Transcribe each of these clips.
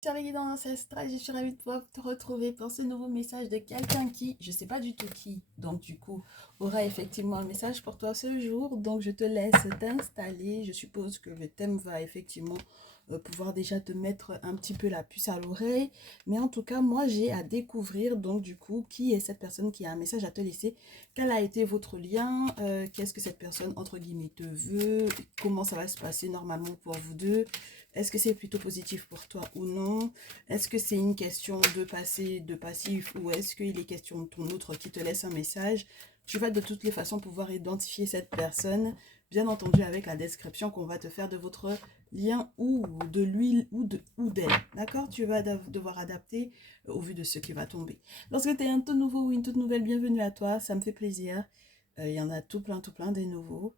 Chers les guides ancestrales, je suis ravie de pouvoir te retrouver pour ce nouveau message de quelqu'un qui, je ne sais pas du tout qui, donc du coup, aura effectivement un message pour toi ce jour. Donc je te laisse t'installer. Je suppose que le thème va effectivement pouvoir déjà te mettre un petit peu la puce à l'oreille. Mais en tout cas, moi j'ai à découvrir donc du coup qui est cette personne qui a un message à te laisser. Quel a été votre lien? Qu'est-ce que cette personne entre guillemets te veut? Comment ça va se passer normalement pour vous deux? Est-ce que c'est plutôt positif pour toi ou non? Est-ce que c'est une question de passé, de passif, ou est-ce qu'il est question de ton autre qui te laisse un message? Tu vas de toutes les façons pouvoir identifier cette personne, bien entendu avec la description qu'on va te faire de votre lien ou de lui ou d'elle. D'accord? Tu vas devoir adapter au vu de ce qui va tomber. Lorsque tu es un tout nouveau ou une toute nouvelle, bienvenue à toi, ça me fait plaisir. Il y en a tout plein des nouveaux.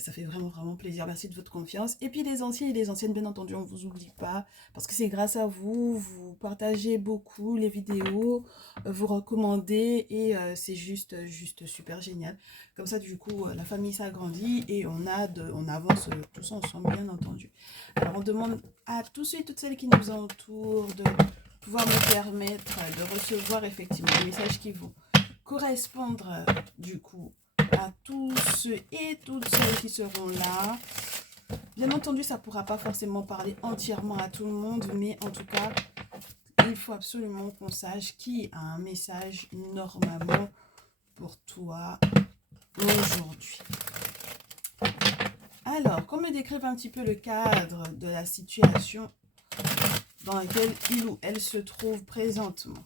Ça fait vraiment plaisir. Merci de votre confiance. Et puis les anciens et les anciennes, bien entendu, on ne vous oublie pas. Parce que c'est grâce à vous. Vous partagez beaucoup les vidéos. Vous recommandez. Et c'est juste super génial. Comme ça, du coup, la famille s'agrandit. Et on avance tous ensemble, bien entendu. Alors, on demande à tous ceux et toutes celles qui nous entourent de pouvoir nous permettre de recevoir effectivement les messages qui vont correspondre du coup à tous ceux et toutes celles qui seront là. Bien entendu, ça ne pourra pas forcément parler entièrement à tout le monde, mais en tout cas, il faut absolument qu'on sache qui a un message normalement pour toi aujourd'hui. Alors, qu'on me décrive un petit peu le cadre de la situation dans laquelle il ou elle se trouve présentement.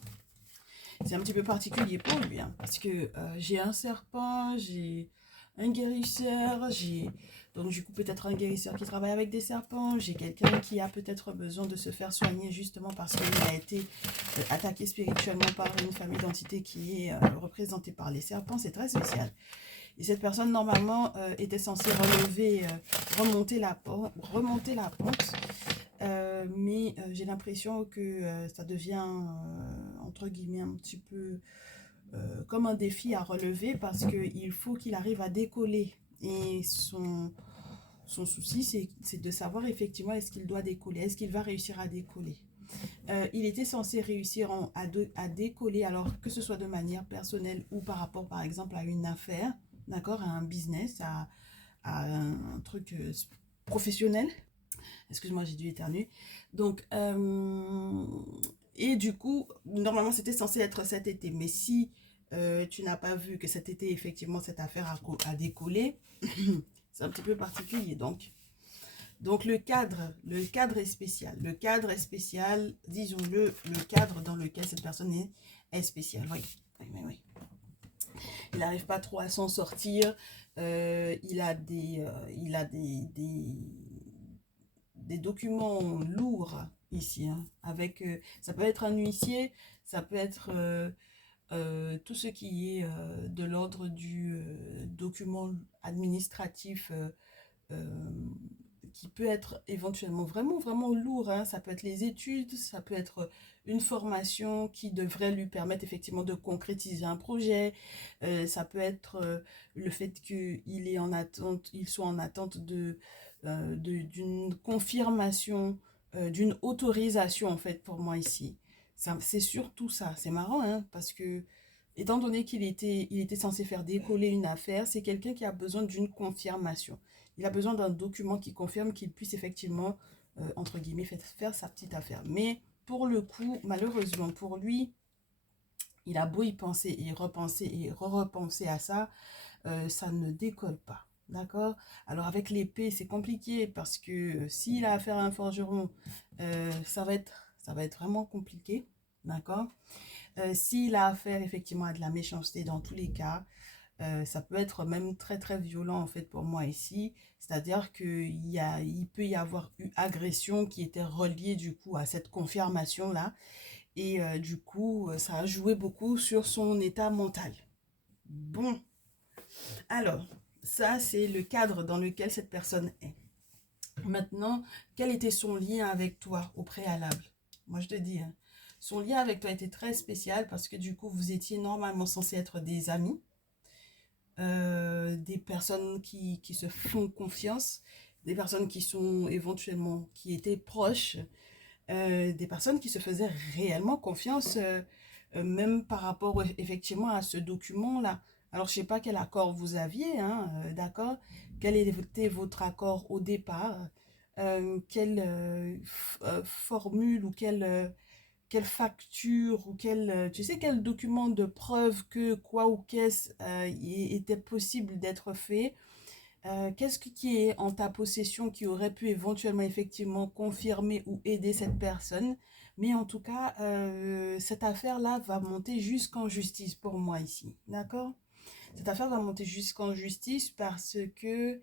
C'est un petit peu particulier pour lui, hein, parce que j'ai un serpent, j'ai un guérisseur, j'ai donc du coup peut-être un guérisseur qui travaille avec des serpents, j'ai quelqu'un qui a peut-être besoin de se faire soigner justement parce qu'il a été attaqué spirituellement par une famille d'entités qui est représentée par les serpents. C'est très spécial. Et cette personne normalement était censée remonter la pente. Mais j'ai l'impression que ça devient, entre guillemets, un petit peu comme un défi à relever parce qu'il faut qu'il arrive à décoller. Et son souci, c'est de savoir effectivement est-ce qu'il doit décoller, est-ce qu'il va réussir à décoller. Il était censé réussir à décoller, alors que ce soit de manière personnelle ou par rapport, par exemple, à une affaire, d'accord, à un business, à un truc professionnel. Excuse-moi, j'ai dû éternuer. Donc, et du coup, normalement, c'était censé être cet été. Mais si tu n'as pas vu que cet été, effectivement, cette affaire a décollé, c'est un petit peu particulier. Donc le cadre est spécial. Le cadre est spécial, disons-le, le cadre dans lequel cette personne est spécial. Oui, oui. Il n'arrive pas trop à s'en sortir. Il a des documents lourds ici, hein, avec, ça peut être un huissier, ça peut être tout ce qui est de l'ordre du document administratif euh, qui peut être éventuellement vraiment lourd, hein. Ça peut être les études, ça peut être une formation qui devrait lui permettre effectivement de concrétiser un projet. Ça peut être le fait qu'il est en attente, il soit en attente d'une confirmation, d'une autorisation en fait pour moi ici. C'est surtout ça. C'est marrant, hein, parce que étant donné il était censé faire décoller une affaire, c'est quelqu'un qui a besoin d'une confirmation. Il a besoin d'un document qui confirme qu'il puisse effectivement, entre guillemets, faire sa petite affaire. Mais pour le coup, malheureusement pour lui, il a beau y penser et repenser et re-repenser à ça, ça ne décolle pas. D'accord? Alors avec l'épée, c'est compliqué parce que s'il a affaire à un forgeron, ça va être vraiment compliqué. D'accord? S'il a affaire effectivement à de la méchanceté dans tous les cas, ça peut être même très violent en fait pour moi ici. C'est-à-dire il peut y avoir eu agression qui était reliée du coup à cette confirmation-là. Et du coup, ça a joué beaucoup sur son état mental. Bon, alors, ça c'est le cadre dans lequel cette personne est. Maintenant, quel était son lien avec toi au préalable? Moi je te dis, hein, son lien avec toi était très spécial parce que du coup, vous étiez normalement censés être des amis. Des personnes qui se font confiance, des personnes qui sont éventuellement, qui étaient proches, des personnes qui se faisaient réellement confiance, même par rapport effectivement à ce document-là. Alors, je ne sais pas quel accord vous aviez, hein, d'accord? Quel était votre accord au départ? Quelle formule ou quelle facture ou tu sais, quel document de preuve que quoi ou qu'est-ce était possible d'être fait? Qu'est-ce qui est en ta possession qui aurait pu éventuellement effectivement confirmer ou aider cette personne? Mais en tout cas, cette affaire-là va monter jusqu'en justice pour moi ici. D'accord? Cette affaire va monter jusqu'en justice parce que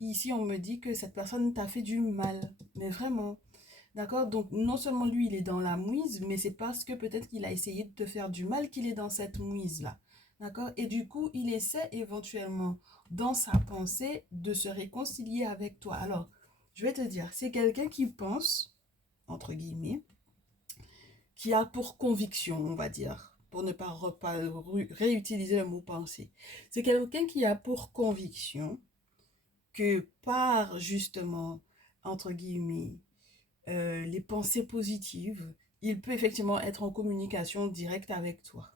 ici, on me dit que cette personne t'a fait du mal. Mais vraiment. D'accord? Donc, non seulement lui, il est dans la mouise, mais c'est parce que peut-être qu'il a essayé de te faire du mal qu'il est dans cette mouise-là. D'accord? Et du coup, il essaie éventuellement, dans sa pensée, de se réconcilier avec toi. Alors, je vais te dire, c'est quelqu'un qui pense, entre guillemets, qui a pour conviction, on va dire, pour ne pas réutiliser le mot penser. C'est quelqu'un qui a pour conviction que par justement, entre guillemets, les pensées positives, il peut effectivement être en communication directe avec toi.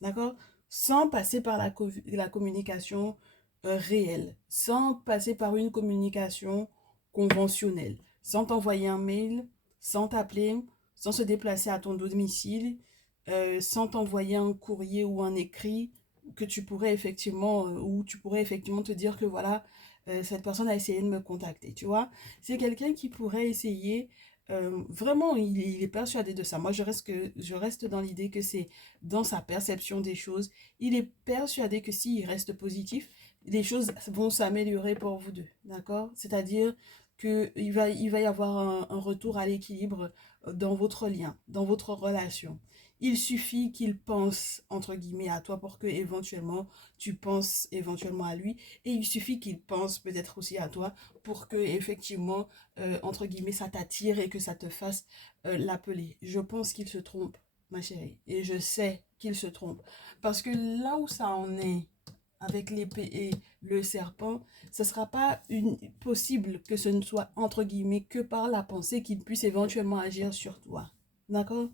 D'accord? Sans passer par la communication réelle, sans passer par une communication conventionnelle, sans t'envoyer un mail, sans t'appeler, sans se déplacer à ton domicile, sans t'envoyer un courrier ou un écrit que tu pourrais effectivement, où tu pourrais effectivement te dire que voilà, cette personne a essayé de me contacter, tu vois. C'est quelqu'un qui pourrait essayer, vraiment, il est persuadé de ça. Moi, je reste dans l'idée que c'est dans sa perception des choses. Il est persuadé que s'il reste positif, les choses vont s'améliorer pour vous deux, d'accord? C'est-à-dire il va y avoir un retour à l'équilibre dans votre lien, dans votre relation. Il suffit qu'il pense, entre guillemets, à toi pour que éventuellement tu penses éventuellement à lui. Et il suffit qu'il pense peut-être aussi à toi pour que, effectivement, entre guillemets, ça t'attire et que ça te fasse l'appeler. Je pense qu'il se trompe, ma chérie. Et je sais qu'il se trompe. Parce que là où ça en est avec l'épée et le serpent, ce ne sera pas possible que ce ne soit, entre guillemets, que par la pensée qu'il puisse éventuellement agir sur toi. D'accord?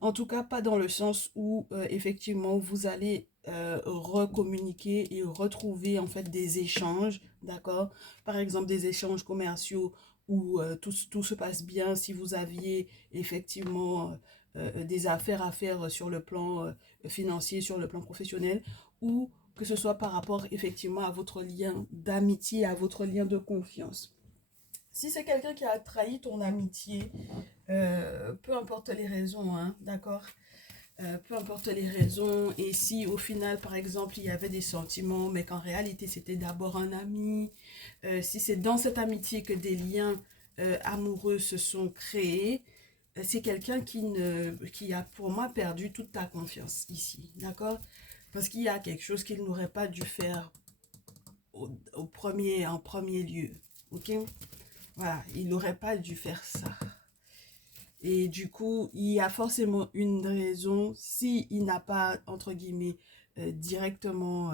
En tout cas, pas dans le sens où, effectivement, vous allez recommuniquer et retrouver, en fait, des échanges, d'accord? Par exemple, des échanges commerciaux où tout se passe bien si vous aviez, effectivement, des affaires à faire sur le plan financier, sur le plan professionnel, ou que ce soit par rapport, effectivement, à votre lien d'amitié, à votre lien de confiance. Si c'est quelqu'un qui a trahi ton amitié, peu importe les raisons, hein, d'accord? Peu importe les raisons, et si au final, par exemple, il y avait des sentiments, mais qu'en réalité, c'était d'abord un ami, si c'est dans cette amitié que des liens amoureux se sont créés, c'est quelqu'un qui a pour moi perdu toute ta confiance ici, d'accord? Parce qu'il y a quelque chose qu'il n'aurait pas dû faire en premier lieu, ok? Voilà, il n'aurait pas dû faire ça. Et du coup, il y a forcément une raison si il n'a pas, entre guillemets, directement,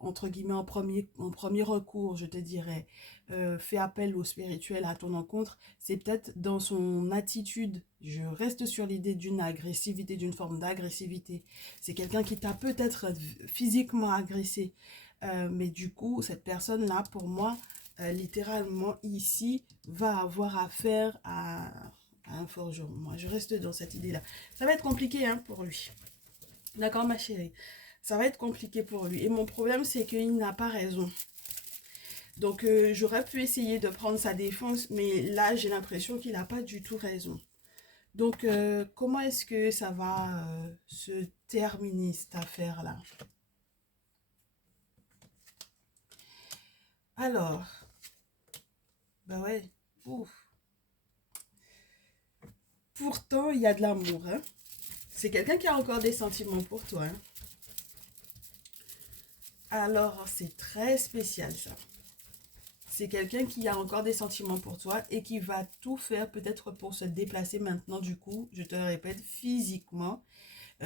entre guillemets, en premier recours, je te dirais, fait appel au spirituel à ton encontre, c'est peut-être dans son attitude. Je reste sur l'idée d'une agressivité, d'une forme d'agressivité. C'est quelqu'un qui t'a peut-être physiquement agressé. Mais du coup, cette personne-là, pour moi, littéralement, ici, va avoir affaire à un forgeron. Moi, je reste dans cette idée-là. Ça va être compliqué hein, pour lui. D'accord, ma chérie? Ça va être compliqué pour lui. Et mon problème, c'est qu'il n'a pas raison. Donc, j'aurais pu essayer de prendre sa défense, mais là, j'ai l'impression qu'il n'a pas du tout raison. Donc, comment est-ce que ça va se terminer, cette affaire-là? Alors, bah ouais, ouf. Pourtant, il y a de l'amour, hein. C'est quelqu'un qui a encore des sentiments pour toi, hein. Alors, c'est très spécial, ça. C'est quelqu'un qui a encore des sentiments pour toi et qui va tout faire peut-être pour se déplacer maintenant, du coup, je te le répète, physiquement,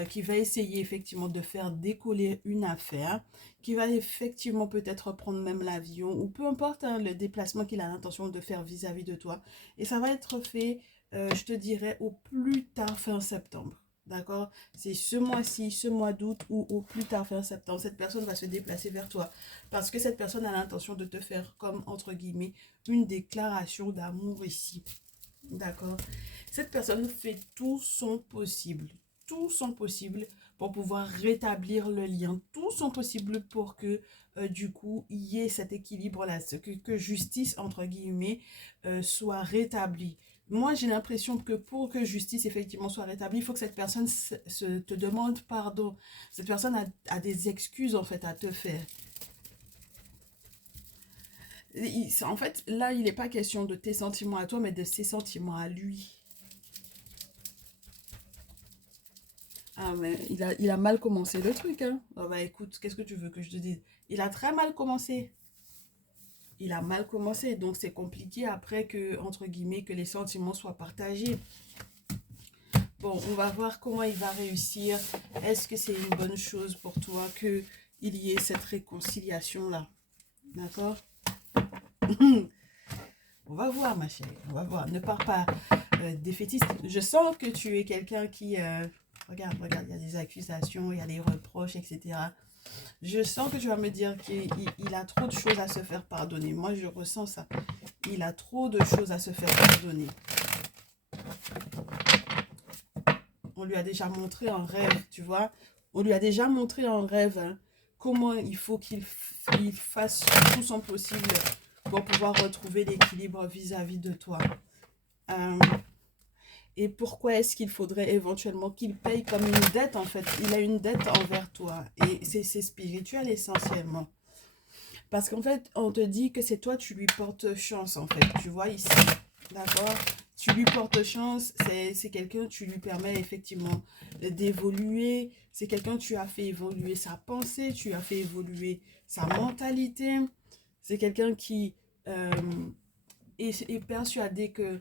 qui va essayer effectivement de faire décoller une affaire, qui va effectivement peut-être prendre même l'avion ou peu importe hein, le déplacement qu'il a l'intention de faire vis-à-vis de toi. Et ça va être fait, je te dirais, au plus tard fin septembre. D'accord? C'est ce mois-ci, ce mois d'août ou au plus tard fin septembre, cette personne va se déplacer vers toi. Parce que cette personne a l'intention de te faire comme, entre guillemets, une déclaration d'amour ici. D'accord? Cette personne fait tout son possible pour pouvoir rétablir le lien, tout son possible pour que du coup il y ait cet équilibre là, que justice entre guillemets soit rétablie. Moi j'ai l'impression que pour que justice effectivement soit rétablie, il faut que cette personne te demande pardon. Cette personne a des excuses en fait à te faire. En fait, là, il n'est pas question de tes sentiments à toi, mais de ses sentiments à lui. Ah, mais il a mal commencé le truc, hein. Ah bah écoute, qu'est-ce que tu veux que je te dise? Il a très mal commencé. Il a mal commencé, donc c'est compliqué après que, entre guillemets, que les sentiments soient partagés. Bon, on va voir comment il va réussir. Est-ce que c'est une bonne chose pour toi qu'il y ait cette réconciliation-là? D'accord? On va voir, ma chérie, on va voir. Ne pars pas défaitiste. Je sens que tu es quelqu'un qui... regarde, regarde, il y a des accusations, il y a des reproches, etc. Je sens que tu vas me dire qu'il a trop de choses à se faire pardonner. Moi, je ressens ça. Il a trop de choses à se faire pardonner. On lui a déjà montré en rêve, tu vois. On lui a déjà montré en rêve hein, comment il faut qu'il fasse tout son possible pour pouvoir retrouver l'équilibre vis-à-vis de toi. Et pourquoi est-ce qu'il faudrait éventuellement qu'il paye comme une dette en fait? Il a une dette envers toi et c'est spirituel essentiellement. Parce qu'en fait, on te dit que c'est toi, tu lui portes chance en fait. Tu vois ici, d'accord? Tu lui portes chance, c'est quelqu'un, tu lui permets effectivement d'évoluer. C'est quelqu'un, tu as fait évoluer sa pensée, tu as fait évoluer sa mentalité. C'est quelqu'un qui est persuadé que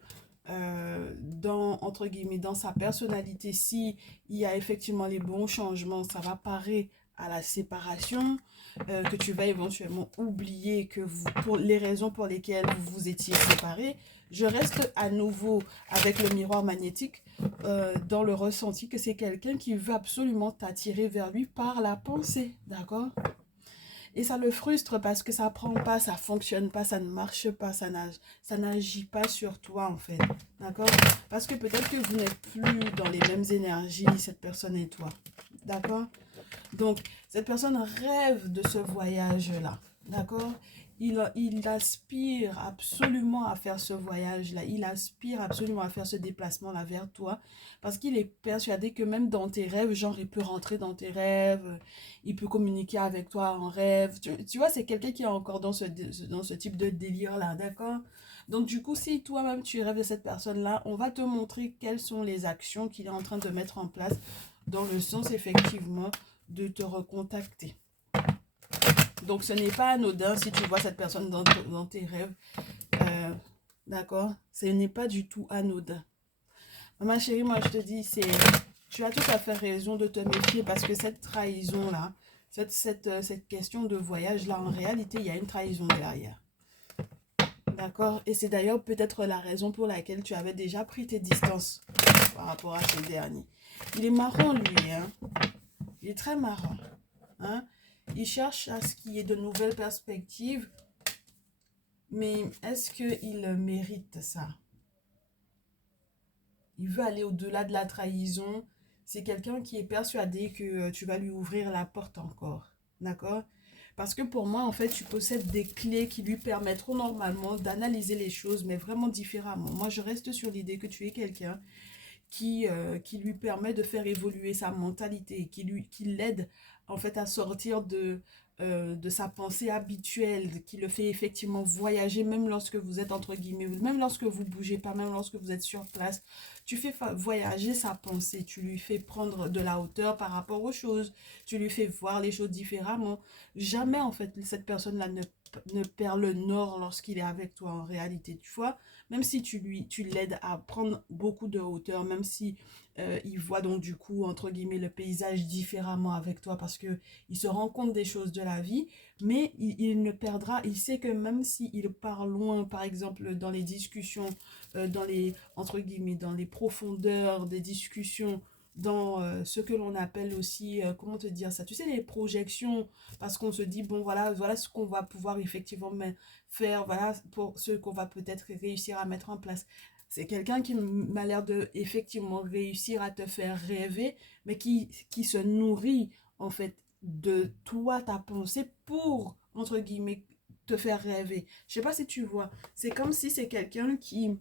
entre guillemets, dans sa personnalité, si il y a effectivement les bons changements, ça va parer à la séparation, que tu vas éventuellement oublier que pour les raisons pour lesquelles vous vous étiez séparés. Je reste à nouveau avec le miroir magnétique dans le ressenti que c'est quelqu'un qui veut absolument t'attirer vers lui par la pensée, d'accord? Et ça le frustre parce que ça prend pas, ça fonctionne pas, ça ne marche pas, ça n'agit pas sur toi en fait. D'accord? Parce que peut-être que vous n'êtes plus dans les mêmes énergies, cette personne et toi. D'accord? Donc, cette personne rêve de ce voyage-là. D'accord? Il aspire absolument à faire ce voyage-là. Il aspire absolument à faire ce déplacement-là vers toi. Parce qu'il est persuadé que même dans tes rêves, genre, il peut rentrer dans tes rêves. Il peut communiquer avec toi en rêve. Tu vois, c'est quelqu'un qui est encore dans ce type de délire-là. D'accord? Donc, du coup, si toi-même, tu rêves de cette personne-là, on va te montrer quelles sont les actions qu'il est en train de mettre en place dans le sens, effectivement, de te recontacter. Donc, ce n'est pas anodin si tu vois cette personne dans tes rêves. D'accord? Ce n'est pas du tout anodin. Ma chérie, moi, je te dis, tu as tout à fait raison de te méfier parce que cette trahison-là, cette question de voyage-là, en réalité, il y a une trahison derrière. D'accord? Et c'est d'ailleurs peut-être la raison pour laquelle tu avais déjà pris tes distances par rapport à ces derniers. Il est marrant, lui, hein? Il est très marrant. Hein? Il cherche à ce qu'il y ait de nouvelles perspectives. Mais est-ce qu'il mérite ça? Il veut aller au-delà de la trahison. C'est quelqu'un qui est persuadé que tu vas lui ouvrir la porte encore. D'accord? Parce que pour moi, en fait, tu possèdes des clés qui lui permettront normalement d'analyser les choses, mais vraiment différemment. Moi, je reste sur l'idée que tu es quelqu'un qui lui permet de faire évoluer sa mentalité, qui l'aide en fait à sortir de sa pensée habituelle, qui le fait effectivement voyager, même lorsque vous êtes entre guillemets, même lorsque vous bougez pas, même lorsque vous êtes sur place, tu fais voyager sa pensée, tu lui fais prendre de la hauteur par rapport aux choses, tu lui fais voir les choses différemment. Jamais en fait cette personne-là ne perd le nord lorsqu'il est avec toi en réalité, tu vois. Même si tu l'aides à prendre beaucoup de hauteur, même si il voit donc du coup, entre guillemets, le paysage différemment avec toi parce que il se rend compte des choses de la vie, mais il ne perdra, il sait que même s'il part loin, par exemple, dans les discussions, dans les, entre guillemets, dans les profondeurs des discussions, dans ce que l'on appelle aussi, comment te dire ça, tu sais, les projections, parce qu'on se dit, bon, voilà ce qu'on va pouvoir effectivement faire, voilà pour ce qu'on va peut-être réussir à mettre en place. C'est quelqu'un qui m'a l'air de effectivement réussir à te faire rêver, mais qui se nourrit en fait de toi, ta pensée, pour, entre guillemets, te faire rêver. Je sais pas si tu vois. C'est comme si c'est quelqu'un qui,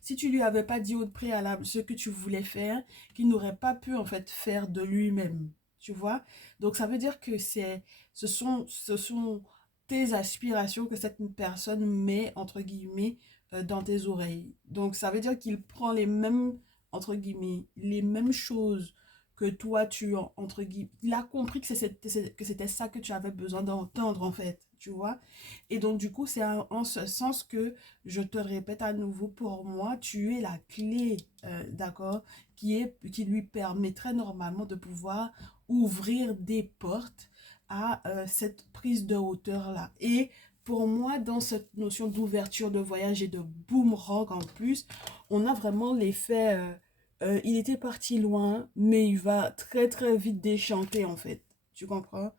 si tu lui avais pas dit au préalable ce que tu voulais faire, qu'il n'aurait pas pu en fait faire de lui-même. Tu vois? Donc ça veut dire que ce sont tes aspirations que cette personne met entre guillemets dans tes oreilles. Donc ça veut dire qu'il prend les mêmes entre guillemets les mêmes choses que toi entre guillemets. Il a compris que c'était ça que tu avais besoin d'entendre en fait. Tu vois? Et donc du coup c'est en ce sens que je te répète à nouveau, pour moi, tu es la clé, d'accord, qui lui permettrait normalement de pouvoir ouvrir des portes à cette prise de hauteur-là. Et pour moi, dans cette notion d'ouverture de voyage et de boomerang en plus, on a vraiment l'effet, il était parti loin, mais il va très très vite déchanter en fait. Tu comprends?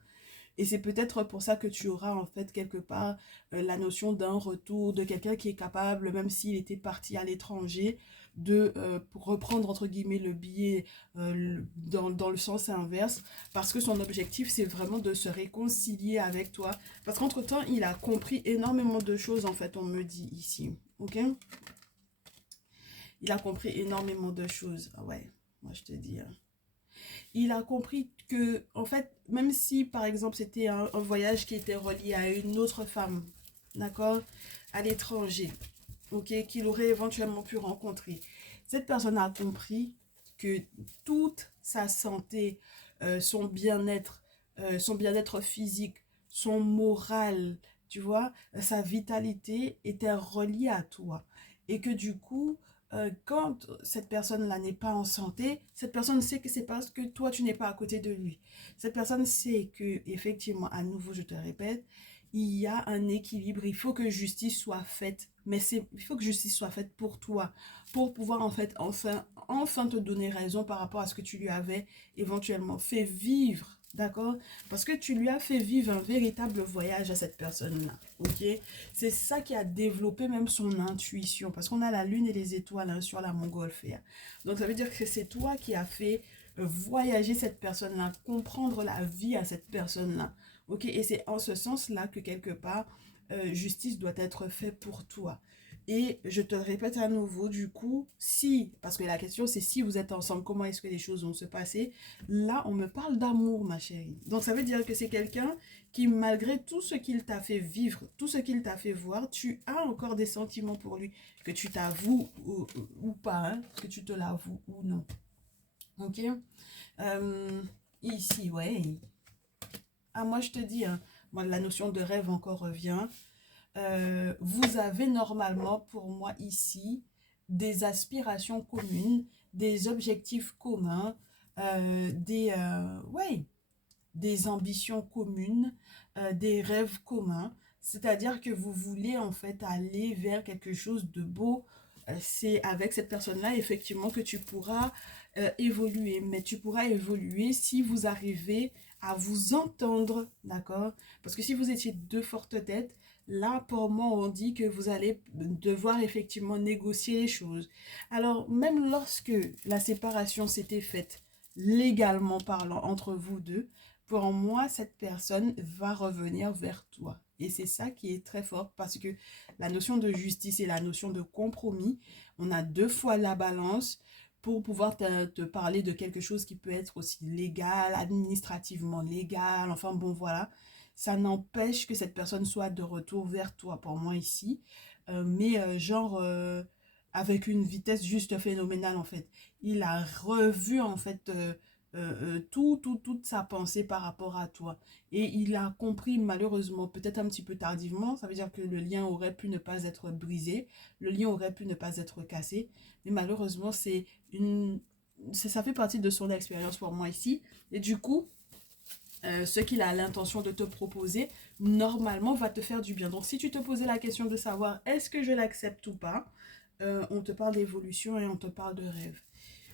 Et c'est peut-être pour ça que tu auras en fait quelque part la notion d'un retour, de quelqu'un qui est capable, même s'il était parti à l'étranger, de reprendre entre guillemets le billet dans le sens inverse, parce que son objectif c'est vraiment de se réconcilier avec toi. Parce qu'entre-temps, il a compris énormément de choses en fait, on me dit ici. Ok? Il a compris énormément de choses. Ah ouais, moi je te dis. Il a compris que, en fait, même si, par exemple, c'était un voyage qui était relié à une autre femme, d'accord, à l'étranger, ok, qu'il aurait éventuellement pu rencontrer, cette personne a compris que toute sa santé, son bien-être physique, son moral, tu vois, sa vitalité était reliée à toi. Et que du coup, quand cette personne-là n'est pas en santé, cette personne sait que c'est parce que toi, tu n'es pas à côté de lui. Cette personne sait que, effectivement, à nouveau, je te répète, il y a un équilibre, il faut que justice soit faite, mais il faut que justice soit faite pour toi, pour pouvoir en fait enfin te donner raison par rapport à ce que tu lui avais éventuellement fait vivre, d'accord? Parce que tu lui as fait vivre un véritable voyage à cette personne-là, ok? C'est ça qui a développé même son intuition, parce qu'on a la lune et les étoiles hein, sur la montgolfière. Donc ça veut dire que c'est toi qui as fait voyager cette personne-là, comprendre la vie à cette personne-là. Ok, et c'est en ce sens-là que quelque part, justice doit être faite pour toi. Et je te le répète à nouveau, du coup, si, parce que la question c'est si vous êtes ensemble, comment est-ce que les choses vont se passer? Là, on me parle d'amour, ma chérie. Donc ça veut dire que c'est quelqu'un qui, malgré tout ce qu'il t'a fait vivre, tout ce qu'il t'a fait voir, tu as encore des sentiments pour lui, que tu t'avoues ou pas, hein, que tu te l'avoues ou non. Ok? Euh, Ici, ouais. Ah, moi, je te dis, hein, moi, la notion de rêve encore revient. Vous avez normalement, pour moi, ici, des aspirations communes, des objectifs communs, ouais, des ambitions communes, des rêves communs. C'est-à-dire que vous voulez en fait aller vers quelque chose de beau. C'est avec cette personne-là, effectivement, que tu pourras évoluer. Mais tu pourras évoluer si vous arrivez à vous entendre, d'accord? Parce que si vous étiez deux fortes têtes, là, pour moi, on dit que vous allez devoir effectivement négocier les choses. Alors, même lorsque la séparation s'était faite, légalement parlant, entre vous deux, pour moi, cette personne va revenir vers toi. Et c'est ça qui est très fort parce que la notion de justice et la notion de compromis, on a deux fois la balance pour pouvoir te parler de quelque chose qui peut être aussi légal, administrativement légal, enfin bon voilà. Ça n'empêche que cette personne soit de retour vers toi pour moi ici, mais genre avec une vitesse juste phénoménale en fait. Il a revu en fait toute sa pensée par rapport à toi. Et il a compris malheureusement, peut-être un petit peu tardivement, ça veut dire que le lien aurait pu ne pas être brisé, le lien aurait pu ne pas être cassé, mais malheureusement, ça fait partie de son expérience pour moi ici. Et du coup, ce qu'il a l'intention de te proposer, normalement, va te faire du bien. Donc, si tu te posais la question de savoir est-ce que je l'accepte ou pas, on te parle d'évolution et on te parle de rêve.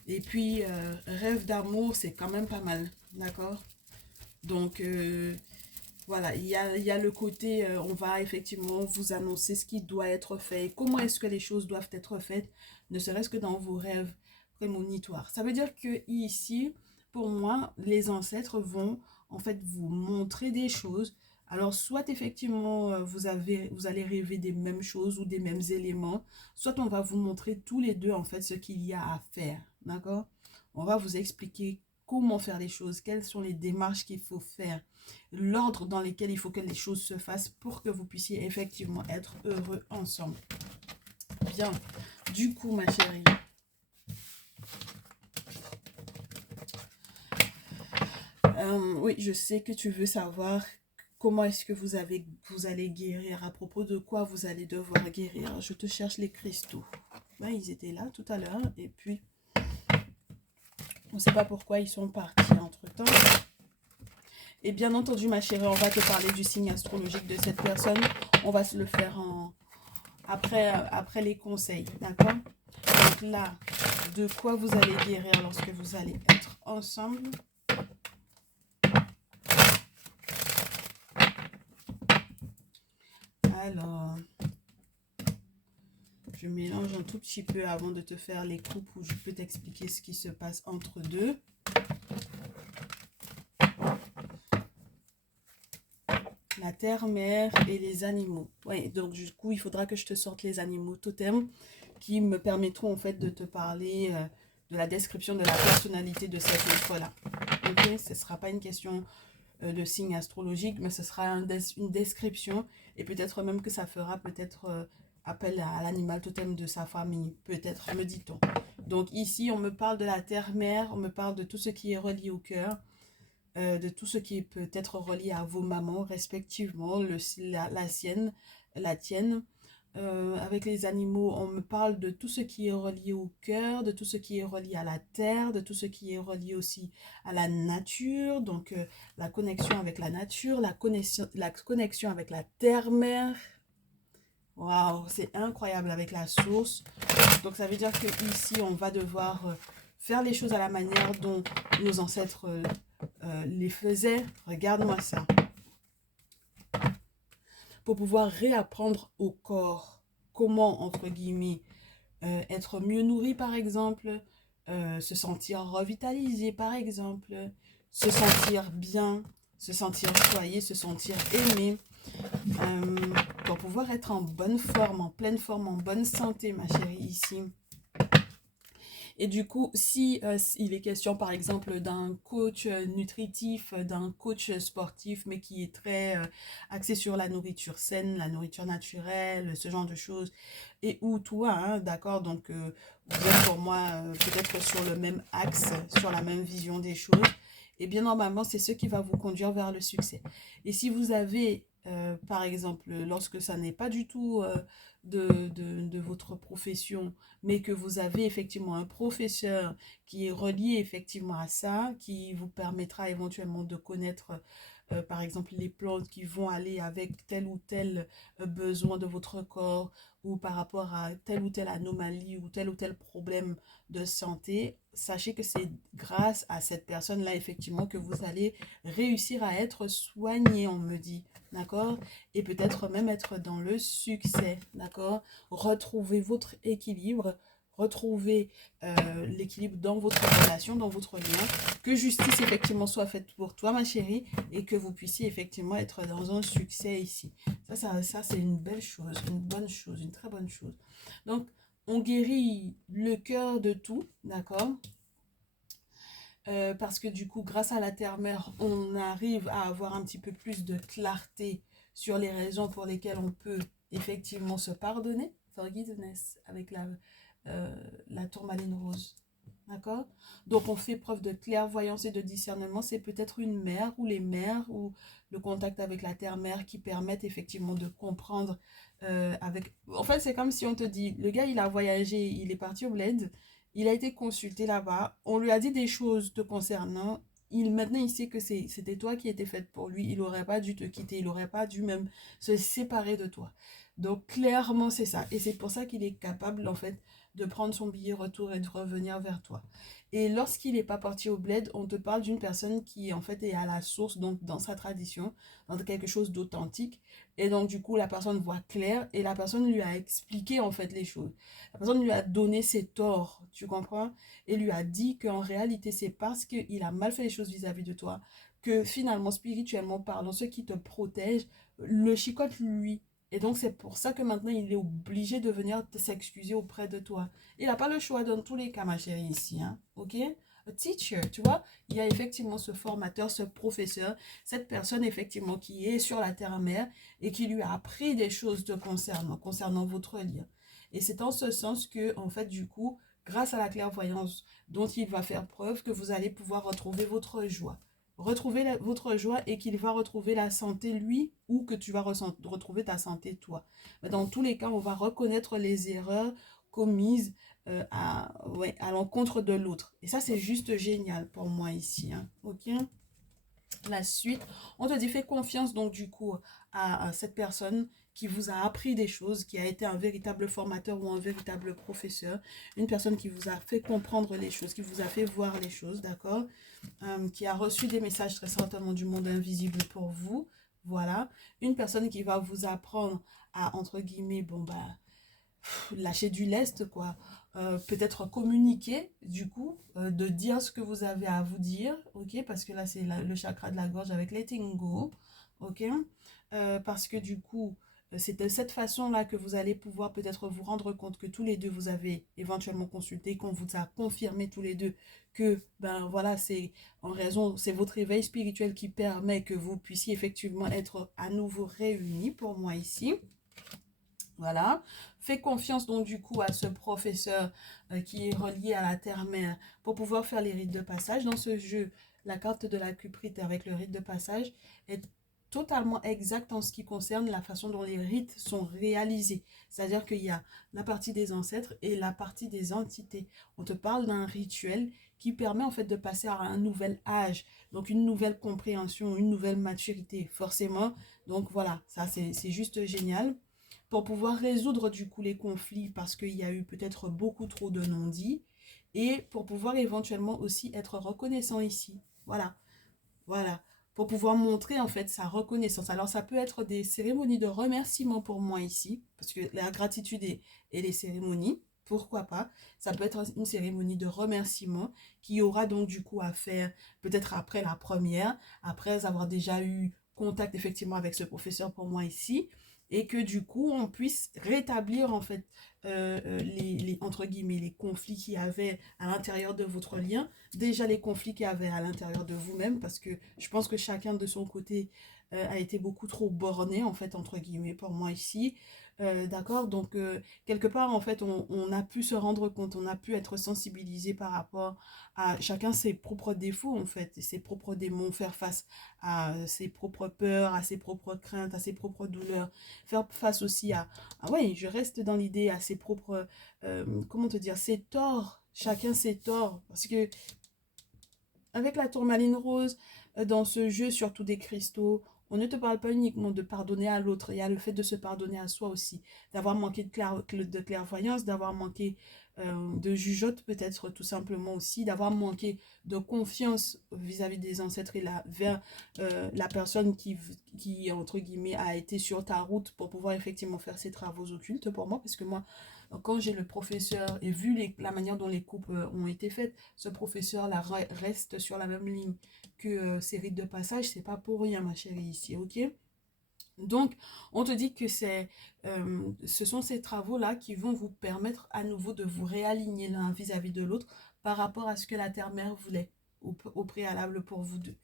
Et puis, rêve d'amour, c'est quand même pas mal, d'accord? Donc, voilà, il y a le côté, on va effectivement vous annoncer ce qui doit être fait, comment est-ce que les choses doivent être faites, ne serait-ce que dans vos rêves prémonitoires. Ça veut dire que ici, pour moi, les ancêtres vont en fait vous montrer des choses. Alors, soit effectivement, vous allez rêver des mêmes choses ou des mêmes éléments, soit on va vous montrer tous les deux en fait ce qu'il y a à faire, d'accord? On va vous expliquer comment faire les choses, quelles sont les démarches qu'il faut faire, l'ordre dans lequel il faut que les choses se fassent pour que vous puissiez effectivement être heureux ensemble. Bien, du coup ma chérie, oui, je sais que tu veux savoir comment est-ce que vous allez guérir, à propos de quoi vous allez devoir guérir. Je te cherche les cristaux. Ben, ils étaient là tout à l'heure et puis on ne sait pas pourquoi ils sont partis entre-temps. Et bien entendu, ma chérie, on va te parler du signe astrologique de cette personne. On va se le faire après les conseils, d'accord? Donc là, de quoi vous allez guérir lorsque vous allez être ensemble? Alors, je mélange un tout petit peu avant de te faire les coupes où je peux t'expliquer ce qui se passe entre deux. La terre-mère et les animaux. Oui, donc du coup, il faudra que je te sorte les animaux totems qui me permettront en fait de te parler de la description de la personnalité de cette être-là. Ok, ce ne sera pas une question de signe astrologique, mais ce sera une description et peut-être même que ça fera peut-être appel à l'animal totem de sa famille, peut-être, me dit-on. Donc ici, on me parle de la terre-mère, on me parle de tout ce qui est relié au cœur, de tout ce qui peut être relié à vos mamans respectivement, la sienne, la tienne. Avec les animaux, on me parle de tout ce qui est relié au cœur, de tout ce qui est relié à la terre, de tout ce qui est relié aussi à la nature, donc la connexion avec la nature, la connexion avec la terre-mère. Waouh, c'est incroyable avec la source. Donc ça veut dire que ici, on va devoir faire les choses à la manière dont nos ancêtres les faisaient. Regarde-moi ça. Pour pouvoir réapprendre au corps comment, entre guillemets, être mieux nourri, par exemple, se sentir revitalisé, par exemple, se sentir bien, se sentir choyé, se sentir aimé, pour pouvoir être en bonne forme, en pleine forme, en bonne santé, ma chérie, ici. Et du coup, si il est question par exemple d'un coach nutritif, d'un coach sportif, mais qui est très axé sur la nourriture saine, la nourriture naturelle, ce genre de choses, et où toi, hein, d'accord, donc vous êtes pour moi peut-être sur le même axe, sur la même vision des choses, et bien normalement, c'est ce qui va vous conduire vers le succès. Et si vous avez, par exemple, lorsque ça n'est pas du tout de votre profession, mais que vous avez effectivement un professeur qui est relié effectivement à ça, qui vous permettra éventuellement de connaître par exemple les plantes qui vont aller avec tel ou tel besoin de votre corps ou par rapport à telle ou telle anomalie ou tel problème de santé, sachez que c'est grâce à cette personne-là effectivement que vous allez réussir à être soigné, on me dit, d'accord? Et peut-être même être dans le succès, d'accord? Retrouver votre équilibre, retrouver l'équilibre dans votre relation, dans votre lien, que justice effectivement soit faite pour toi ma chérie et que vous puissiez effectivement être dans un succès ici. Ça c'est une belle chose, une bonne chose, une très bonne chose. Donc on guérit le cœur de tout, d'accord? Parce que du coup, grâce à la terre-mère, on arrive à avoir un petit peu plus de clarté sur les raisons pour lesquelles on peut effectivement se pardonner. Forgiveness avec la tourmaline rose. D'accord? Donc, on fait preuve de clairvoyance et de discernement. C'est peut-être une mère ou les mères ou le contact avec la terre-mère qui permettent effectivement de comprendre avec... En fait, c'est comme si on te dit, le gars, il a voyagé, il est parti au bled, il a été consulté là-bas, on lui a dit des choses te concernant. Maintenant, il sait que c'était toi qui étais faite pour lui. Il n'aurait pas dû te quitter, il n'aurait pas dû même se séparer de toi. Donc, clairement, c'est ça. Et c'est pour ça qu'il est capable, en fait, de prendre son billet retour et de revenir vers toi. Et lorsqu'il n'est pas parti au bled, on te parle d'une personne qui en fait est à la source, donc dans sa tradition, dans quelque chose d'authentique. Et donc du coup, la personne voit clair et la personne lui a expliqué en fait les choses. La personne lui a donné ses torts, tu comprends? Et lui a dit qu'en réalité, c'est parce qu'il a mal fait les choses vis-à-vis de toi que finalement, spirituellement parlant, ce qui te protège, le chicote lui. Et donc, c'est pour ça que maintenant, il est obligé de venir s'excuser auprès de toi. Il n'a pas le choix dans tous les cas, ma chérie, ici. Hein? OK? A teacher, tu vois, il y a effectivement ce formateur, ce professeur, cette personne effectivement qui est sur la terre-mère et qui lui a appris des choses concernant votre lien. Et c'est en ce sens que, en fait, du coup, grâce à la clairvoyance dont il va faire preuve, que vous allez pouvoir retrouver votre joie. Retrouver votre joie et qu'il va retrouver la santé lui ou que tu vas retrouver ta santé toi. Mais dans tous les cas, on va reconnaître les erreurs commises ouais, à l'encontre de l'autre. Et ça, c'est juste génial pour moi ici. Hein. Ok? La suite, on te dit fais confiance donc du coup à cette personne qui vous a appris des choses, qui a été un véritable formateur ou un véritable professeur, une personne qui vous a fait comprendre les choses, qui vous a fait voir les choses, d'accord, qui a reçu des messages très certainement du monde invisible pour vous, voilà, une personne qui va vous apprendre à, entre guillemets, bon bah, lâcher du lest, quoi. Peut-être communiquer, du coup, de dire ce que vous avez à vous dire, ok, parce que là, c'est le chakra de la gorge avec letting go, ok, parce que du coup, c'est de cette façon-là que vous allez pouvoir peut-être vous rendre compte que tous les deux, vous avez éventuellement consulté, qu'on vous a confirmé tous les deux que, ben voilà, c'est en raison, c'est votre éveil spirituel qui permet que vous puissiez effectivement être à nouveau réunis pour moi ici. Voilà. Fais confiance donc du coup à ce professeur qui est relié à la terre-mère pour pouvoir faire les rites de passage. Dans ce jeu, la carte de la cuprite avec le rite de passage est totalement exacte en ce qui concerne la façon dont les rites sont réalisés. C'est-à-dire qu'il y a la partie des ancêtres et la partie des entités. On te parle d'un rituel qui permet en fait de passer à un nouvel âge, donc une nouvelle compréhension, une nouvelle maturité, forcément. Donc voilà, ça c'est juste génial pour pouvoir résoudre du coup les conflits parce qu'il y a eu peut-être beaucoup trop de non-dits et pour pouvoir éventuellement aussi être reconnaissant ici. Voilà, voilà. Pour pouvoir montrer en fait sa reconnaissance. Alors ça peut être des cérémonies de remerciement pour moi ici, parce que la gratitude et les cérémonies, pourquoi pas. Ça peut être une cérémonie de remerciement qui aura donc du coup à faire peut-être après la première, après avoir déjà eu contact effectivement avec ce professeur pour moi ici et que du coup on puisse rétablir en fait entre guillemets les conflits qu'il y avait à l'intérieur de votre lien, déjà les conflits qu'il y avait à l'intérieur de vous-même parce que je pense que chacun de son côté a été beaucoup trop borné en fait entre guillemets pour moi ici. D'accord, donc quelque part en fait on a pu se rendre compte, on a pu être sensibilisé par rapport à chacun ses propres défauts en fait, ses propres démons, faire face à ses propres peurs, à ses propres craintes, à ses propres douleurs, faire face aussi ah ouais, je reste dans l'idée à ses propres, comment te dire, ses torts, chacun ses torts, parce que avec la tourmaline rose, dans ce jeu, surtout des cristaux, on ne te parle pas uniquement de pardonner à l'autre, il y a le fait de se pardonner à soi aussi, d'avoir manqué de clairvoyance, d'avoir manqué de jugeote peut-être tout simplement aussi, d'avoir manqué de confiance vis-à-vis des ancêtres et vers la personne entre guillemets, a été sur ta route pour pouvoir effectivement faire ses travaux occultes pour moi, parce que moi, quand j'ai le professeur et vu la manière dont les coupes ont été faites, ce professeur-là reste sur la même ligne que ces rites de passage, c'est pas pour rien, ma chérie, ici, ok? Donc, on te dit que ce sont ces travaux-là qui vont vous permettre à nouveau de vous réaligner l'un vis-à-vis de l'autre par rapport à ce que la terre-mère voulait au préalable pour vous deux.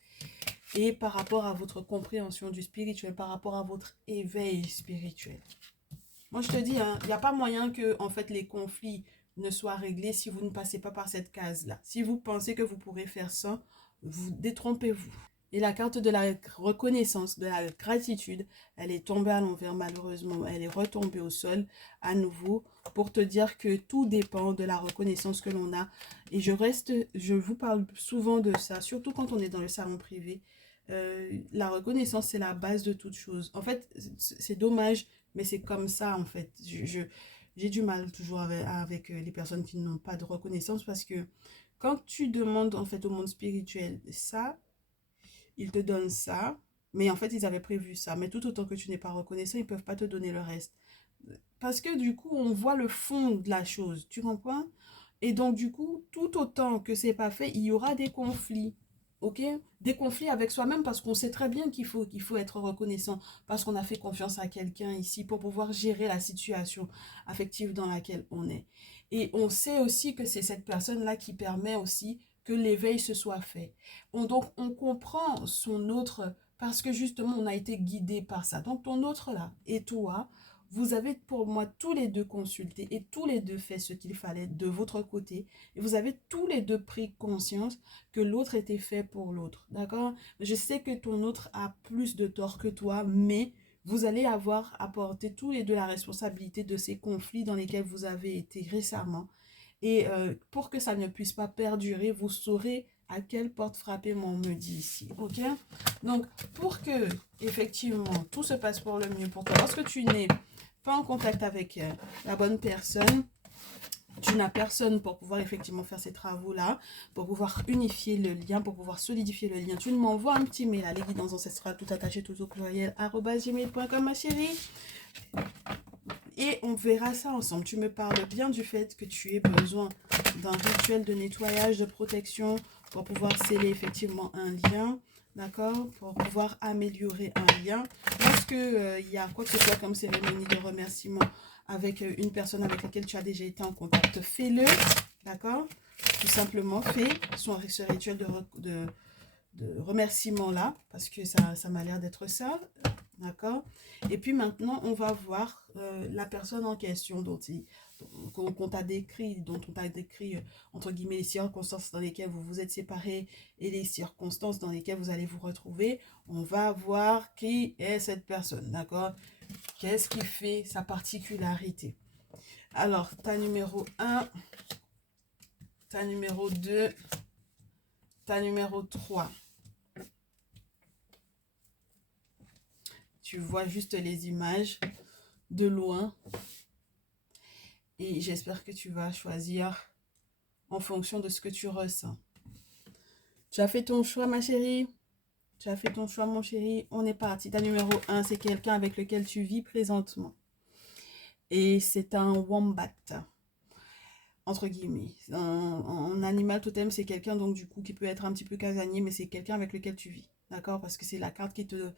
Et par rapport à votre compréhension du spirituel, par rapport à votre éveil spirituel. Moi, je te dis, il n'y a pas moyen que en fait, les conflits ne soit réglé si vous ne passez pas par cette case-là. Si vous pensez que vous pourrez faire ça, vous détrompez-vous. Et la carte de la reconnaissance, de la gratitude, elle est tombée à l'envers malheureusement. Elle est retombée au sol à nouveau pour te dire que tout dépend de la reconnaissance que l'on a. Et je vous parle souvent de ça, surtout quand on est dans le salon privé. La reconnaissance, c'est la base de toute chose. En fait, c'est dommage, mais c'est comme ça en fait. J'ai du mal toujours avec les personnes qui n'ont pas de reconnaissance parce que quand tu demandes en fait au monde spirituel ça, ils te donnent ça, mais en fait, ils avaient prévu ça. Mais tout autant que tu n'es pas reconnaissant, ils ne peuvent pas te donner le reste. Parce que du coup, on voit le fond de la chose, tu comprends? Et donc, du coup, tout autant que c'est pas fait, il y aura des conflits. Ok? Des conflits avec soi-même parce qu'on sait très bien qu'il faut être reconnaissant parce qu'on a fait confiance à quelqu'un ici pour pouvoir gérer la situation affective dans laquelle on est. Et on sait aussi que c'est cette personne-là qui permet aussi que l'éveil se soit fait. Donc, on comprend son autre parce que justement, on a été guidé par ça. Donc, ton autre là et toi, vous avez pour moi tous les deux consulté et tous les deux fait ce qu'il fallait de votre côté. Et vous avez tous les deux pris conscience que l'autre était fait pour l'autre. D'accord? Je sais que ton autre a plus de tort que toi, mais vous allez avoir apporté tous les deux la responsabilité de ces conflits dans lesquels vous avez été récemment. Et pour que ça ne puisse pas perdurer, vous saurez à quelle porte frapper, on me dit ici. Ok? Donc, pour que, effectivement, tout se passe pour le mieux pour toi, lorsque tu n'es pas en contact avec la bonne personne, tu n'as personne pour pouvoir effectivement faire ces travaux-là, pour pouvoir unifier le lien, pour pouvoir solidifier le lien. Tu m'envoies un petit mail à les guidances ancestrales, tout attaché, tout au pluriel, @gmail.com, ma chérie. Et on verra ça ensemble. Tu me parles bien du fait que tu aies besoin d'un rituel de nettoyage, de protection, pour pouvoir sceller effectivement un lien, d'accord? Pour pouvoir améliorer un lien. Lorsque il y a quoi que ce soit comme cérémonie de remerciement avec une personne avec laquelle tu as déjà été en contact, fais-le, d'accord? Tout simplement, fais ce rituel de remerciement là, parce que ça m'a l'air d'être ça, d'accord? Et puis maintenant, on va voir la personne en question qu'on t'a décrit, dont on t'a décrit, entre guillemets, les circonstances dans lesquelles vous vous êtes séparés et les circonstances dans lesquelles vous allez vous retrouver. On va voir qui est cette personne, d'accord? Qu'est-ce qui fait sa particularité? Alors, ta numéro 1, ta numéro 2, ta numéro 3. Tu vois juste les images de loin. Et j'espère que tu vas choisir en fonction de ce que tu ressens. Tu as fait ton choix, ma chérie? Tu as fait ton choix, mon chéri? On est parti. Ta numéro 1, c'est quelqu'un avec lequel tu vis présentement. Et c'est un wombat, entre guillemets. En animal totem, c'est quelqu'un donc du coup qui peut être un petit peu casanier, mais c'est quelqu'un avec lequel tu vis. D'accord? Parce que c'est la carte qui te...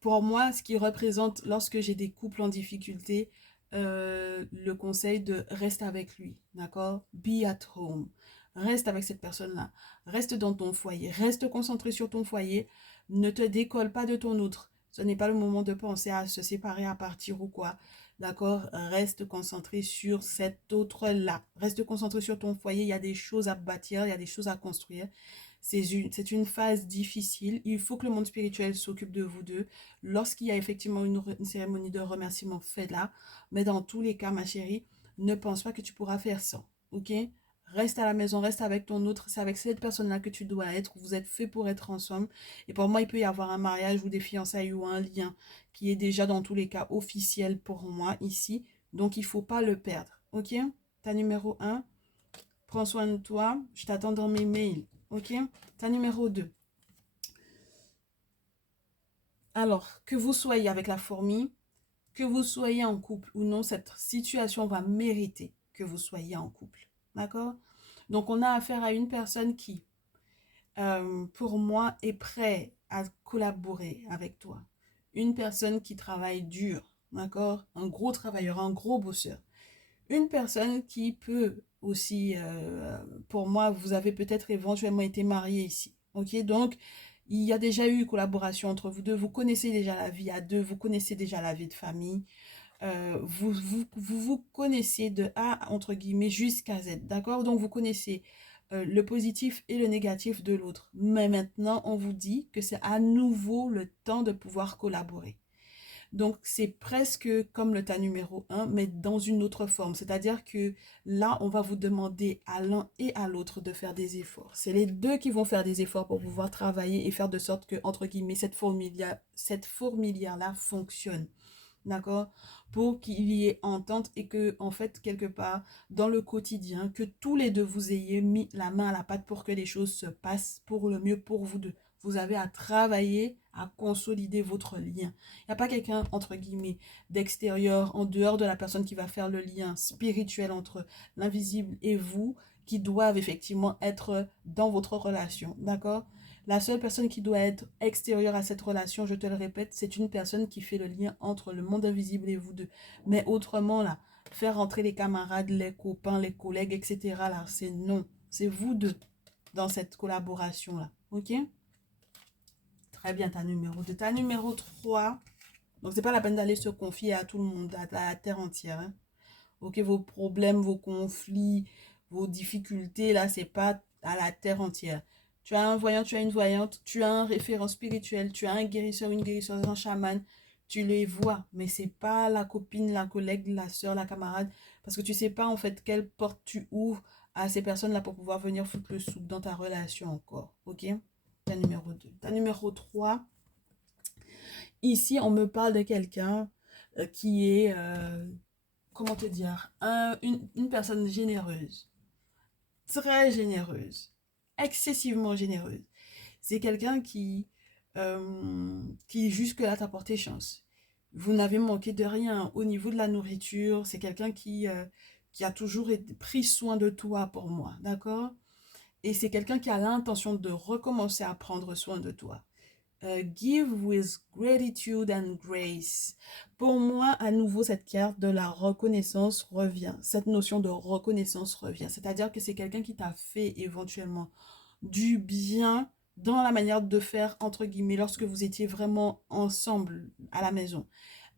Pour moi, ce qui représente lorsque j'ai des couples en difficulté, le conseil de reste avec lui, d'accord? Be at home. Reste avec cette personne-là. Reste dans ton foyer. Reste concentré sur ton foyer. Ne te décolle pas de ton autre. Ce n'est pas le moment de penser à se séparer, à partir ou quoi. D'accord? Reste concentré sur cet autre-là. Reste concentré sur ton foyer. Il y a des choses à bâtir, il y a des choses à construire. C'est une phase difficile. Il faut que le monde spirituel s'occupe de vous deux. Lorsqu'il y a effectivement une cérémonie de remerciement, faites-la. Mais dans tous les cas, ma chérie, ne pense pas que tu pourras faire ça. Ok? Reste à la maison, reste avec ton autre. C'est avec cette personne-là que tu dois être. Vous êtes fait pour être ensemble. Et pour moi, il peut y avoir un mariage ou des fiançailles ou un lien qui est déjà dans tous les cas officiel pour moi ici. Donc, il ne faut pas le perdre. Ok? Ta numéro 1. Prends soin de toi. Je t'attends dans mes mails. Ok? Ta numéro 2. Alors, que vous soyez avec la fourmi, que vous soyez en couple ou non, cette situation va mériter que vous soyez en couple. D'accord? Donc, on a affaire à une personne qui, pour moi, est prête à collaborer avec toi. Une personne qui travaille dur. D'accord? Un gros travailleur, un gros bosseur. Une personne qui peut aussi, pour moi, vous avez peut-être éventuellement été marié ici. Ok? Donc, il y a déjà eu collaboration entre vous deux. Vous connaissez déjà la vie à deux. Vous connaissez déjà la vie de famille. vous connaissez de A, entre guillemets, jusqu'à Z, d'accord? Donc, vous connaissez le positif et le négatif de l'autre. Mais maintenant, on vous dit que c'est à nouveau le temps de pouvoir collaborer. Donc, c'est presque comme le tas numéro un, mais dans une autre forme. C'est-à-dire que là, on va vous demander à l'un et à l'autre de faire des efforts. C'est les deux qui vont faire des efforts pour pouvoir travailler et faire de sorte que, entre guillemets, cette fourmilière-là fonctionne. D'accord? Pour qu'il y ait entente et que, en fait, quelque part, dans le quotidien, que tous les deux vous ayez mis la main à la pâte pour que les choses se passent pour le mieux pour vous deux. Vous avez à travailler, à consolider votre lien. Il n'y a pas quelqu'un, entre guillemets, d'extérieur, en dehors de la personne qui va faire le lien spirituel entre l'invisible et vous, qui doivent effectivement être dans votre relation. D'accord? La seule personne qui doit être extérieure à cette relation, je te le répète, c'est une personne qui fait le lien entre le monde invisible et vous deux. Mais autrement, là, faire rentrer les camarades, les copains, les collègues, etc., là, c'est non. C'est vous deux dans cette collaboration-là. OK? Très bien, ta numéro 2. Ta numéro 3. Donc, c'est pas la peine d'aller se confier à tout le monde, à la terre entière. Hein. Ok, vos problèmes, vos conflits, vos difficultés, là, c'est pas à la terre entière. Tu as un voyant, tu as une voyante, tu as un référent spirituel, tu as un guérisseur, une guérisseuse, un chaman. Tu les vois, mais c'est pas la copine, la collègue, la soeur, la camarade. Parce que tu sais pas, en fait, quelle porte tu ouvres à ces personnes-là pour pouvoir venir foutre le soupe dans ta relation encore. Ok? Ta numéro 2. Ta numéro 3. Ici, on me parle de quelqu'un qui est comment te dire, une personne généreuse, très généreuse, excessivement généreuse. C'est quelqu'un qui jusque-là t'a porté chance. Vous n'avez manqué de rien au niveau de la nourriture. C'est quelqu'un qui a toujours pris soin de toi pour moi, d'accord? Et c'est quelqu'un qui a l'intention de recommencer à prendre soin de toi. Give with gratitude and grace. Pour moi, à nouveau, cette carte de la reconnaissance revient. Cette notion de reconnaissance revient. C'est-à-dire que c'est quelqu'un qui t'a fait éventuellement du bien dans la manière de faire, entre guillemets, lorsque vous étiez vraiment ensemble à la maison.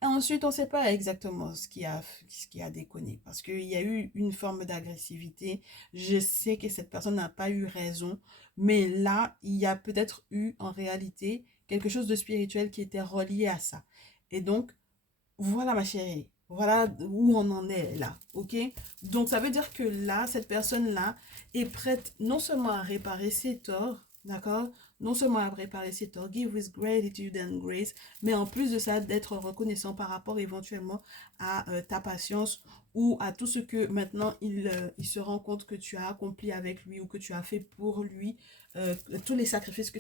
Et ensuite, on ne sait pas exactement ce qui a déconné. Parce qu'il y a eu une forme d'agressivité. Je sais que cette personne n'a pas eu raison. Mais là, il y a peut-être eu en réalité quelque chose de spirituel qui était relié à ça. Et donc, voilà ma chérie, voilà où on en est là, ok? Donc ça veut dire que là, cette personne-là est prête non seulement à réparer ses torts, d'accord? Non seulement à réparer ses torts, give with gratitude and grace, mais en plus de ça, d'être reconnaissant par rapport éventuellement à ta patience ou à tout ce que maintenant il se rend compte que tu as accompli avec lui ou que tu as fait pour lui, tous les sacrifices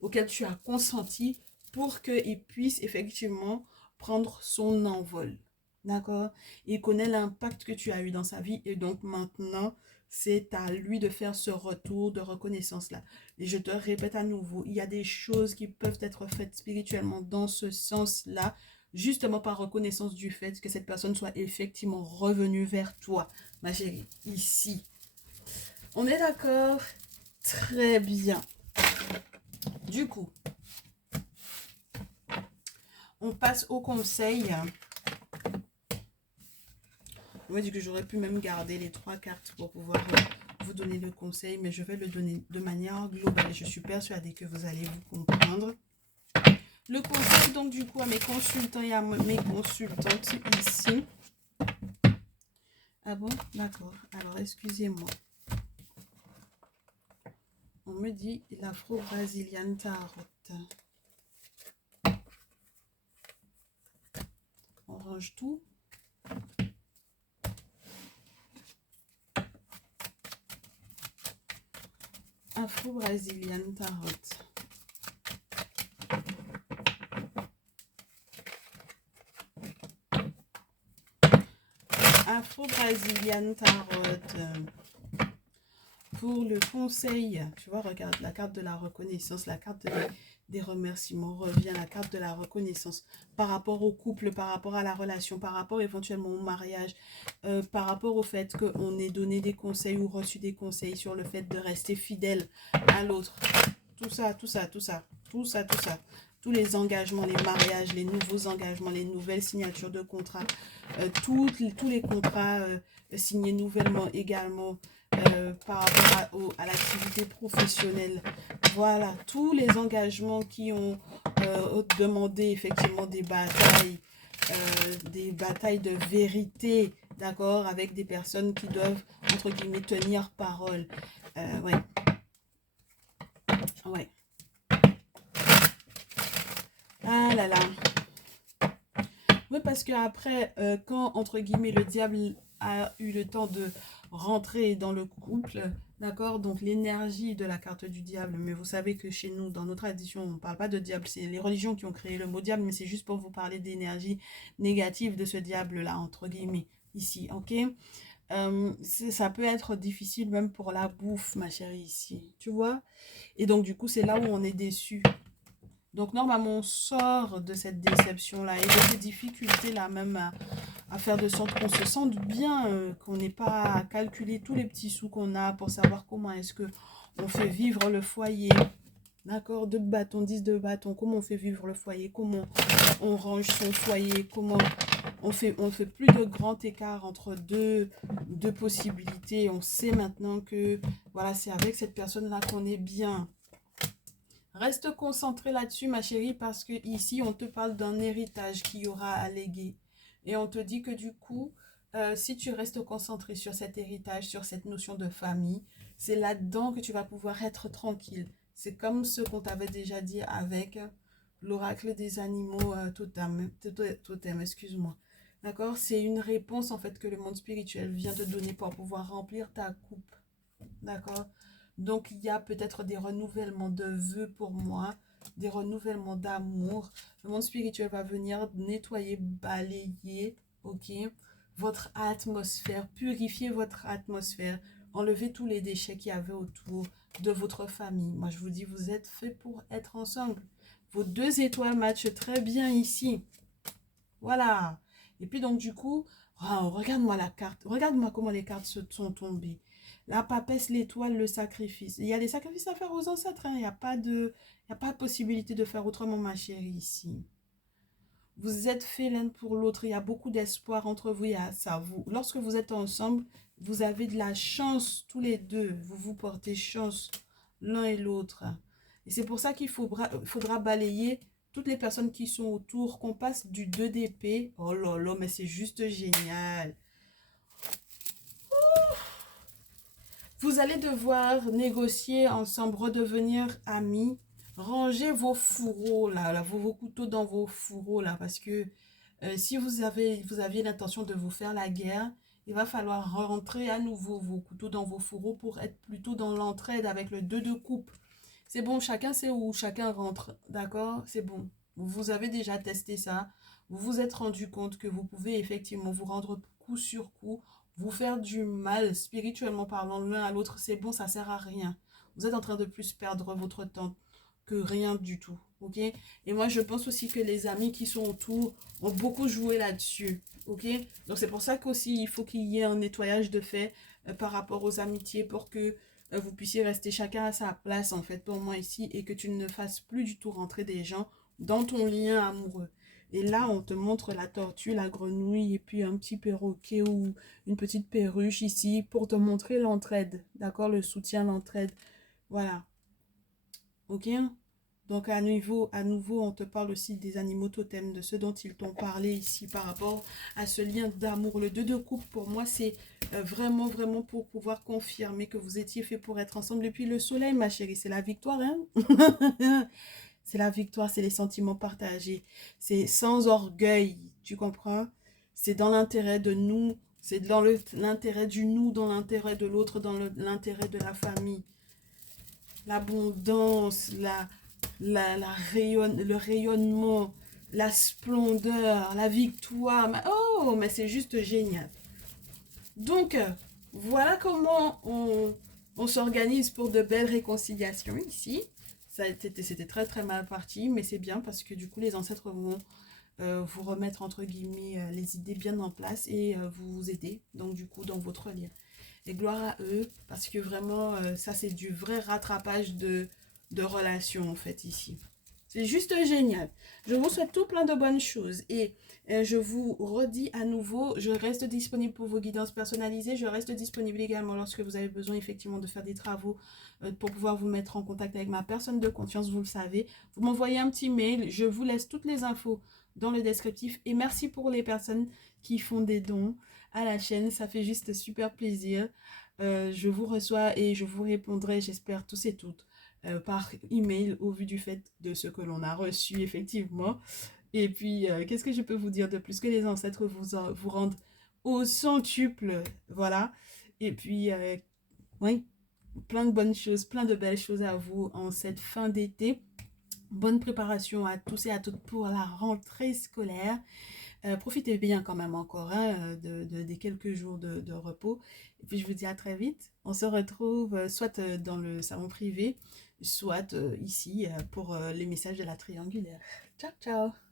auxquels tu as consenti pour qu'il puisse effectivement prendre son envol. D'accord? Il connaît l'impact que tu as eu dans sa vie et donc maintenant, c'est à lui de faire ce retour de reconnaissance-là. Et je te répète à nouveau, il y a des choses qui peuvent être faites spirituellement dans ce sens-là, justement par reconnaissance du fait que cette personne soit effectivement revenue vers toi, ma chérie, ici. On est d'accord? Très bien. Du coup, on passe au conseil. On m'a dit que j'aurais pu même garder les 3 cartes pour pouvoir vous donner le conseil, mais je vais le donner de manière globale. Je suis persuadée que vous allez vous comprendre. Le conseil, donc, du coup, à mes consultants et à mes consultantes ici. Ah bon? D'accord. Alors, excusez-moi. On me dit l'Afro-Brazilian Tarot. On range tout. Afro-Brazilian Tarot. Afro-Brazilian Tarot. Pour le conseil, tu vois, regarde la carte de la reconnaissance, la carte des remerciements revient, la carte de la reconnaissance par rapport au couple, par rapport à la relation, par rapport éventuellement au mariage, par rapport au fait qu'on ait donné des conseils ou reçu des conseils sur le fait de rester fidèle à l'autre. Tout ça, tout ça, tout ça, tout ça, tout ça. tous les engagements, les mariages, les nouveaux engagements, les nouvelles signatures de contrats, tous les contrats signés nouvellement également par rapport à l'activité professionnelle. Voilà, tous les engagements qui ont demandé effectivement des batailles de vérité, d'accord, avec des personnes qui doivent, entre guillemets, tenir parole. Ouais, ouais. Ah là là. Oui, parce qu'après, quand, entre guillemets, le diable a eu le temps de rentrer dans le couple, d'accord? Donc, l'énergie de la carte du diable. Mais vous savez que chez nous, dans nos traditions, on ne parle pas de diable. C'est les religions qui ont créé le mot diable, mais c'est juste pour vous parler d'énergie négative de ce diable-là, entre guillemets, ici, ok? Ça peut être difficile même pour la bouffe, ma chérie, ici, tu vois? Et donc, du coup, c'est là où on est déçu. Donc, normalement, on sort de cette déception-là et de ces difficultés-là, même à faire de sorte qu'on se sente bien, qu'on n'ait pas à calculer tous les petits sous qu'on a pour savoir comment est-ce que on fait vivre le foyer. D'accord? 2 bâtons, 10 de bâtons. Comment on fait vivre le foyer? Comment on range son foyer? Comment on fait plus de grand écart entre deux possibilités. On sait maintenant que voilà, c'est avec cette personne-là qu'on est bien. Reste concentré là-dessus, ma chérie, parce que ici, on te parle d'un héritage qu'il y aura à léguer. Et on te dit que du coup, si tu restes concentré sur cet héritage, sur cette notion de famille, c'est là-dedans que tu vas pouvoir être tranquille. C'est comme ce qu'on t'avait déjà dit avec l'oracle des animaux totem, excuse-moi. D'accord? C'est une réponse en fait que le monde spirituel vient te donner pour pouvoir remplir ta coupe. D'accord? Donc, il y a peut-être des renouvellements de vœux pour moi, des renouvellements d'amour. Le monde spirituel va venir nettoyer, balayer, ok, votre atmosphère, purifier votre atmosphère, enlever tous les déchets qu'il y avait autour de votre famille. Moi, je vous dis, vous êtes faits pour être ensemble. Vos 2 étoiles matchent très bien ici. Voilà. Et puis donc, du coup, oh, regarde-moi la carte. Regarde-moi comment les cartes se sont tombées. La papesse, l'étoile, le sacrifice. Il y a des sacrifices à faire aux ancêtres. Hein. Il n'y a pas de possibilité de faire autrement, ma chérie, ici. Vous êtes faits l'un pour l'autre. Il y a beaucoup d'espoir entre vous et à ça. Lorsque vous êtes ensemble, vous avez de la chance tous les deux. Vous vous portez chance l'un et l'autre. Et c'est pour ça qu'il faudra balayer toutes les personnes qui sont autour, qu'on passe du 2 d'épée. Oh là là, mais c'est juste génial. Vous allez devoir négocier ensemble, redevenir amis. Rangez vos fourreaux là, vos couteaux dans vos fourreaux là, parce que si vous aviez l'intention de vous faire la guerre, il va falloir rentrer à nouveau vos couteaux dans vos fourreaux pour être plutôt dans l'entraide avec le 2 de coupe. C'est bon, chacun sait où chacun rentre, d'accord? C'est bon. Vous avez déjà testé ça. Vous vous êtes rendu compte que vous pouvez effectivement vous rendre coup sur coup, vous faire du mal spirituellement parlant l'un à l'autre. C'est bon, ça sert à rien. Vous êtes en train de plus perdre votre temps que rien du tout, ok? Et moi, je pense aussi que les amis qui sont autour ont beaucoup joué là-dessus, ok? Donc, c'est pour ça qu'aussi, il faut qu'il y ait un nettoyage de fait par rapport aux amitiés pour que vous puissiez rester chacun à sa place, en fait, pour moi ici, et que tu ne fasses plus du tout rentrer des gens dans ton lien amoureux. Et là, on te montre la tortue, la grenouille, et puis un petit perroquet ou une petite perruche ici pour te montrer l'entraide, d'accord? Le soutien, l'entraide, voilà. Ok? Donc à nouveau, on te parle aussi des animaux totems, de ceux dont ils t'ont parlé ici par rapport à ce lien d'amour. Le 2 de coupe, pour moi, c'est vraiment, vraiment pour pouvoir confirmer que vous étiez fait pour être ensemble. Depuis le soleil, ma chérie, c'est la victoire, hein? C'est la victoire, c'est les sentiments partagés. C'est sans orgueil, tu comprends? C'est dans l'intérêt de nous, c'est dans l'intérêt du nous, dans l'intérêt de l'autre, dans l'intérêt de la famille. L'abondance, le rayonnement, la splendeur, la victoire. Oh, mais c'est juste génial. Donc, voilà comment on s'organise pour de belles réconciliations ici. C'était très très mal parti, mais c'est bien parce que du coup les ancêtres vont vous remettre entre guillemets les idées bien en place et vous aider donc du coup dans votre lien. Et gloire à eux, parce que vraiment, ça c'est du vrai rattrapage de relations en fait ici. C'est juste génial. Je vous souhaite tout plein de bonnes choses. Et je vous redis à nouveau, je reste disponible pour vos guidances personnalisées. Je reste disponible également lorsque vous avez besoin effectivement de faire des travaux pour pouvoir vous mettre en contact avec ma personne de confiance, vous le savez. Vous m'envoyez un petit mail. Je vous laisse toutes les infos dans le descriptif. Et merci pour les personnes qui font des dons à la chaîne. Ça fait juste super plaisir. Je vous reçois et je vous répondrai, j'espère, tous et toutes par email au vu du fait de ce que l'on a reçu effectivement. Et puis, qu'est-ce que je peux vous dire de plus que les ancêtres vous rendent au centuple, voilà. Et puis, oui, plein de bonnes choses, plein de belles choses à vous en cette fin d'été. Bonne préparation à tous et à toutes pour la rentrée scolaire. Profitez bien quand même encore hein, des quelques jours de repos. Et puis je vous dis à très vite. On se retrouve soit dans le salon privé, soit ici pour les messages de la triangulaire. Ciao, ciao!